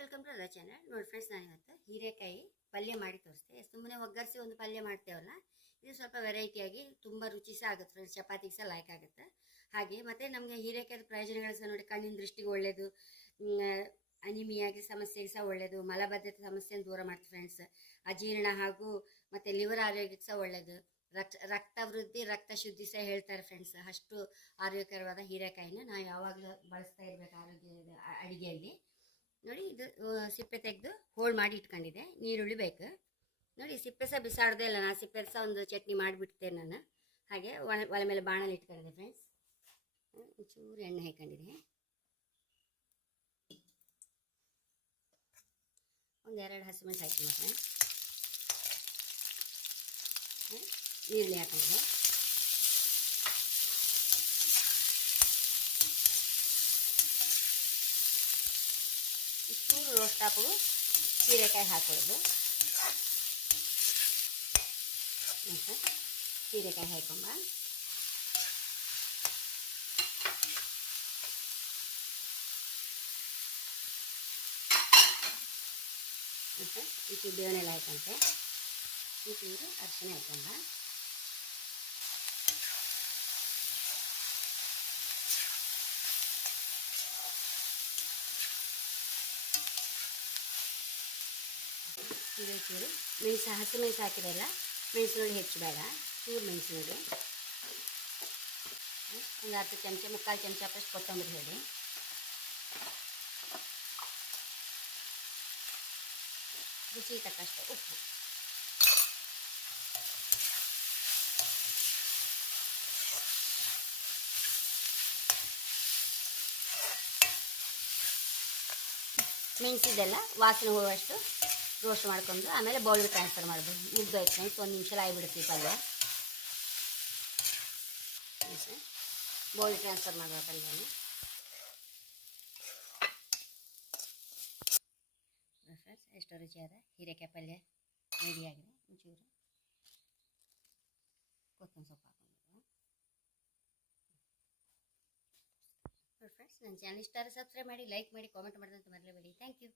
Welcome to ಅದ channel ನೋಡಿ friends ನಾನು ಇವತ್ತು ಹೀರೆಕಾಯಿ ಪಲ್ಯ ಮಾಡಿ ತೋರಿಸ್ತೆ ಸುಮ್ಮನೆ ಒಗ್ಗರಿಸಿ ಒಂದು ಪಲ್ಯ ಮಾಡ್ತೇವಲ್ಲ, ಇದು ಸ್ವಲ್ಪ ವೆರೈಟಿಯಾಗಿ ತುಂಬ ರುಚಿ ಸಹ ಆಗುತ್ತೆ ಫ್ರೆಂಡ್ಸ್ ಚಪಾತಿಗೆ ಸಹ ಲೈಕ್ ಆಗುತ್ತೆ. ಹಾಗೆ ಮತ್ತು ನಮಗೆ ಹೀರೆಕಾಯಿ ಪ್ರಯೋಜನಗಳು ಸಹ ನೋಡಿ, ಕಣ್ಣಿನ ದೃಷ್ಟಿಗೆ ಒಳ್ಳೆಯದು ಅನಿಮಿಯಾಗಿ ಸಮಸ್ಯೆಗೆ ಸಹ ಒಳ್ಳೆಯದು ಮಲಬದ್ಧತೆ ಸಮಸ್ಯೆಯನ್ನು ದೂರ ಮಾಡ್ತೀವಿ ಫ್ರೆಂಡ್ಸ್ ಅಜೀರ್ಣ ಹಾಗೂ ಮತ್ತು ಲಿವರ್ ಆರೋಗ್ಯಕ್ಕೆ ಸಹ ಒಳ್ಳೆಯದು ರಕ್ತ ರಕ್ತ ವೃದ್ಧಿ, ರಕ್ತ ಶುದ್ಧಿ ಸಹ ಹೇಳ್ತಾರೆ ಫ್ರೆಂಡ್ಸ್ ಅಷ್ಟು ಆರೋಗ್ಯಕರವಾದ ಹೀರೆಕಾಯಿನ ನಾವು ಯಾವಾಗಲೂ ಬಳಸ್ತಾ ಇರಬೇಕು ಆರೋಗ್ಯದ ಅಡಿಗೆಯಲ್ಲಿ. ನೋಡಿ ಇದು ಸಿಪ್ಪೆ ತೆಗೆದು ಹೋಳು ಮಾಡಿ ಇಟ್ಕೊಂಡಿದೆ ನೀರುಳ್ಳಿ ಬೇಕು ನೋಡಿ ಸಿಪ್ಪೆ ಸಹ ಬಿಸಾಡೋದೇ ಇಲ್ಲ ನಾನು ಸಿಪ್ಪೆ ಸಹ ಒಂದು ಚಟ್ನಿ ಮಾಡಿಬಿಡ್ತೇನೆ ನಾನು. ಹಾಗೆ ಒಳ ಒಲೆ ಮೇಲೆ ಬಾಣಲಿ ಇಟ್ಕೊಂಡಿದೆ ಫ್ರೆಂಡ್ಸ್ ಒಂಚೂರು ಎಣ್ಣೆ ಹಾಕೊಂಡಿದೆ ಒಂದು ಎರಡು ಹಸಿಮೆಣಸು ಮತ್ತೆ ಫ್ರೆಂಡ್ಸ್ ಈರುಳ್ಳಿ ಹಾಕೊಂಡಿದೆ ಚೂರು ರೋಸ್ಟ್ ಹಾಕೋದು ಹೀರೆಕಾಯಿ ಹಾಕೊಳ್ಳೋದು ಮತ್ತೆ ಹೀರೆಕಾಯಿ ಹಾಕೊಂಬ ಮತ್ತೆ ಈ ಬೇವನೆಲ್ಲ ಹಾಕಂತೆ ಈ ಚೂರು ಅರಿಶಿನ ಹಾಕೊಂಬ ಚೂರು ಚೂರು ಮೆಣಸು, ಹಸಿ ಮೆಣಸು ಹಾಕಿದೆಲ್ಲ ಮೆಣಸಿನೊಳಗೆ ಹೆಚ್ಚು ಬೇಡ. ಚೂರು ಮೆಣಸಿನೊಳಗೆ ಒಂದು ಅರ್ಧ ಚಮಚ, ಮುಕ್ಕಾಲು ಚಮಚ ಫಸ್ಟ್ ಕೊತ್ತಂಬರಿ ಹೇಳಿ. ರುಚಿ ತಕ್ಕಷ್ಟು ಉಪ್ಪು. ಮೆಣಸಿದೆಲ್ಲ ವಾಸನೆ ಹೋಗುವಷ್ಟು ರೋಸ್ಟ್ ಮಾಡ್ಕೊಂಡು ಆಮೇಲೆ ಬೌಲ್ಗೆ ಟ್ರಾನ್ಸ್ಫರ್ ಮಾಡ್ಬೋದು. ಮುಗ್ದೋಯ್ತು ಫ್ರೆಂಡ್ಸ್ ಒಂದು ನಿಮಿಷ ಆಗಿಬಿಡುತ್ತೆ ಪಲ್ಯ. ಬೌಲ್ ಟ್ರಾನ್ಸ್ಫರ್ ಮಾಡುವ ಪಲ್ಯನ. ಫ್ರೆಂಡ್ಸ್ ಎಷ್ಟು ರುಚಿಯಾದ ಹೀರೆಕಾಯಿ ಪಲ್ಯ ರೆಡಿಯಾಗಿದೆ ಒಂಚೂರು ಕೊತ್ತಂಬರಿ ಸೊಪ್ಪು ಹಾಕೊಂಡು ಫ್ರೆಂಡ್ಸ್ ನನ್ನ ಚಾನಲ್ ಇಷ್ಟ ಸಬ್ಸ್ಕ್ರೈಬ್ ಮಾಡಿ ಲೈಕ್ ಮಾಡಿ ಕಾಮೆಂಟ್ ಮಾಡೋದಂತ ಮರಲೇಬೇಡಿ ಥ್ಯಾಂಕ್ ಯು